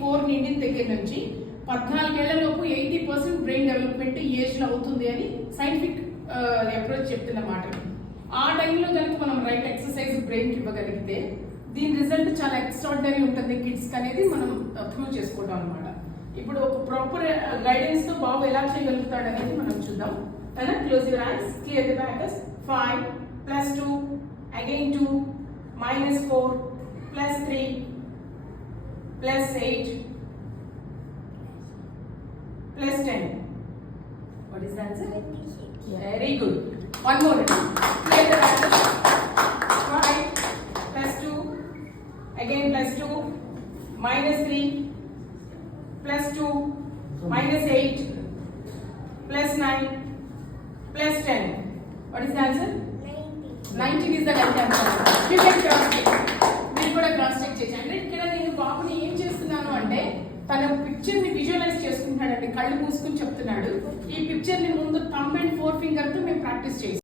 4 నిండిన దగ్గర నుంచి 14 ఏళ్లలోపు 80% బ్రెయిన్ డెవలప్మెంట్ ఈ ఏజ్ లో అవుతుంది అని సైంటిఫిక్ అప్రోచ్ చెప్తున్నమాట. ఆ టైంలో కనుక మనం రైట్ ఎక్సర్సైజ్ బ్రెయిన్ కి ఇవ్వగలిగితే దీని రిజల్ట్ చాలా ఎక్స్ట్రాడినరీ ఉంటుంది కిడ్స్ అనేది మనం ప్రూవ్ చేసుకోవడం అనమాట. ఇప్పుడు ఒక ప్రాపర్ గైడెన్స్ తో బాబు ఎలా చేయగలుగుతాడు అనేది మనం చూద్దాం. Close your eyes, clear the abacus. 5 + 2 again 2 -4 + 3 + 8 + 10. What is the answer? 26. Very good. One more. Clear the brackets. 5 + 2 again +2 -3 + 2 -8 + 9 + 10. What is the answer? 19 is the correct answer. You can cross check. మీరు కూడా cross check చేయండి. ఇక్కడ నేను బాబుని ఏం చేస్తున్నాను అంటే తన పిక్చర్ ని విజువలైజ్ చేసుకుంటున్నాడు. కళ్ళు మూసుకుని చెప్తున్నాడు. ఈ పిక్చర్ ని ముందు థంబ్ అండ్ 4 ఫింగర్ తో మేము ప్రాక్టీస్ చేస్తాం.